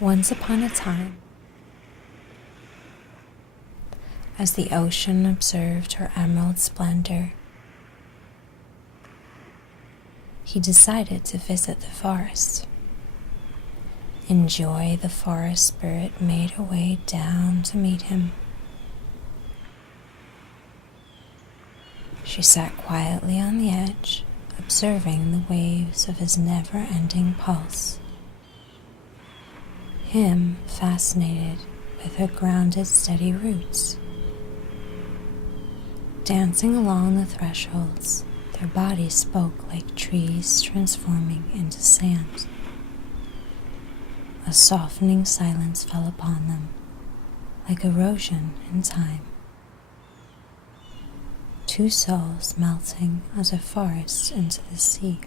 Once upon a time, as the ocean observed her emerald splendor, he decided to visit the forest. In joy, the forest spirit made her way down to meet him. She sat quietly on the edge, observing the waves of his never-ending pulse. Him fascinated with her grounded, steady roots. Dancing along the thresholds, their bodies spoke like trees transforming into sand. A softening silence fell upon them, like erosion in time. Two souls melting as a forest into the sea.